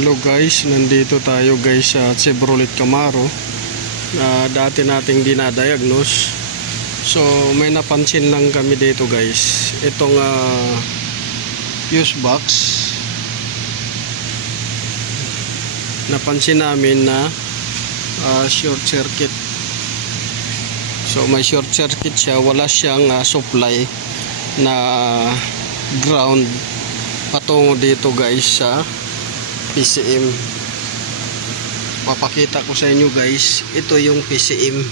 Hello guys, nandito tayo guys sa Chevrolet Camaro na dati nating dinadiagnose. So may napansin lang kami dito guys. Itong fuse box. Napansin namin na short circuit. So may short circuit siya, wala siyang supply na ground patungo dito guys sa PCM. Papakita ko sa inyo guys, ito yung PCM.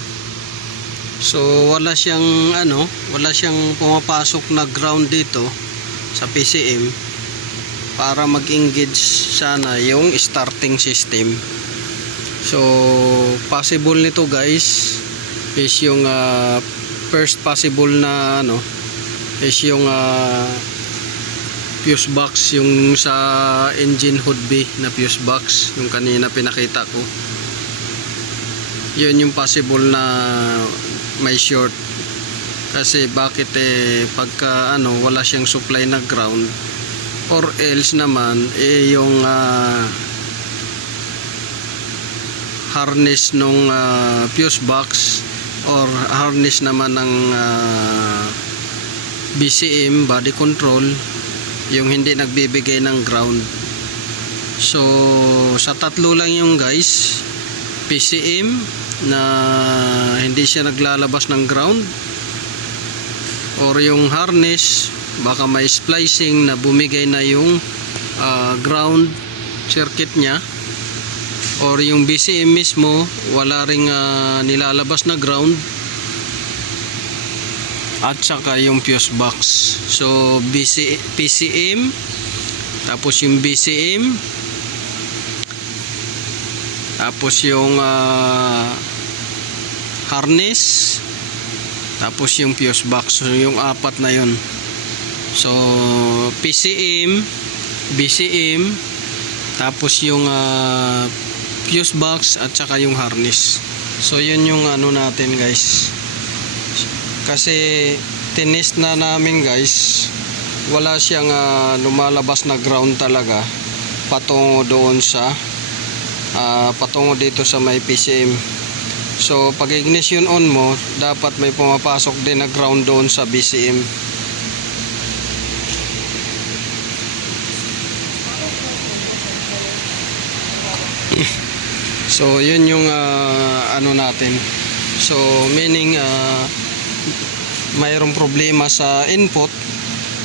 So wala siyang wala siyang pumapasok na ground dito sa PCM para mag-engage sana yung starting system. So possible nito guys is yung first possible na is yung fuse box, yung sa engine hood B na fuse box, yung kanina pinakita ko. Yun yung possible na may short. Kasi bakit pagka wala siyang supply na ground, or else naman yung harness nung fuse box or harness naman ng BCM body control yung hindi nagbibigay ng ground. So sa tatlo lang yung guys, PCM na hindi siya naglalabas ng ground, or yung harness baka may splicing na bumigay na yung ground circuit niya, or yung BCM mismo wala ring nilalabas na ground, at saka yung fuse box. So PCM, tapos yung BCM, tapos yung harness, tapos yung fuse box. So yung apat na yun. So PCM, BCM, tapos yung fuse box, at saka yung harness. So yun yung natin guys. Kasi tinest na namin guys, wala siyang lumalabas na ground talaga patungo doon sa patungo dito sa may PCM. So pag ignition on mo, dapat may pumapasok din na ground doon sa BCM. So yun yung natin. So meaning mayroong problema sa input,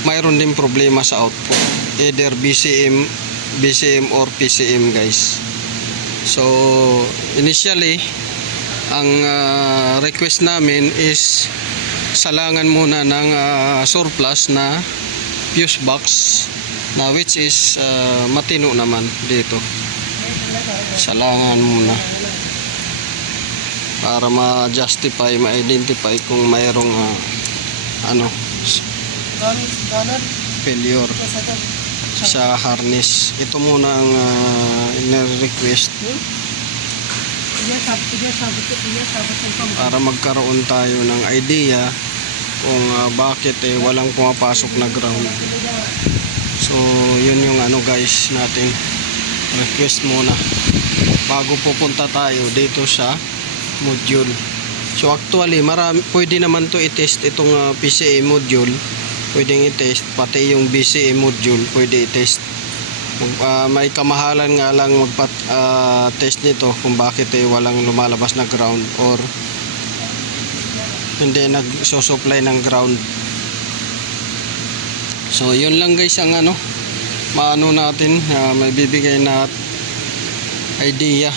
mayroon din problema sa output, either BCM or PCM guys. So initially ang request namin is salangan muna ng surplus na fuse box na which is matino naman dito. Salangan muna para ma-justify, ma-identify kung mayroong failure sa harness. Ito muna ang request para magkaroon tayo ng idea kung bakit walang pumapasok na ground. So yun yung guys natin, request muna bago pupunta tayo dito sa module. So actually pwede naman to i-test itong PCM module, pwedeng i-test, pati yung BCM module pwede i-test. May kamahalan nga lang test nito kung bakit walang lumalabas na ground or hindi nagsusupply ng ground. So yun lang guys ang natin, may bibigay na idea.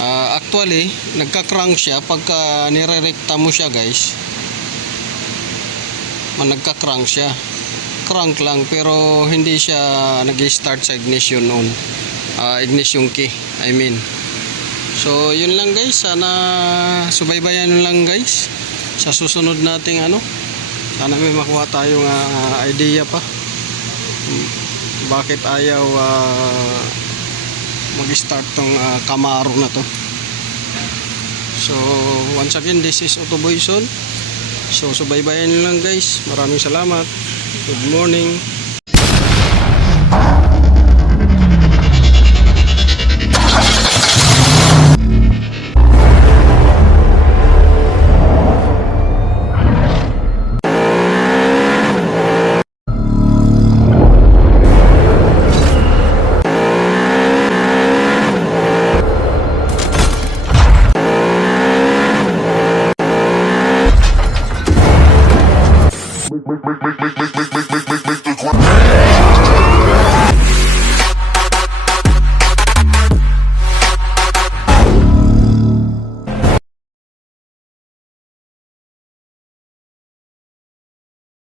Actually nagka-crank siya pagka nire-recta mo siya guys. Nagka-crank siya, crank lang, pero hindi siya nag-start sa ignition on ignition key, I mean. So yun lang guys, sana subaybayan lang guys sa susunod nating sana may makuha tayong idea pa bakit ayaw mag-start tong Camaro na to. So once again, this is Autoboy Son. So subaybayan nyo lang guys. Maraming salamat. Good morning.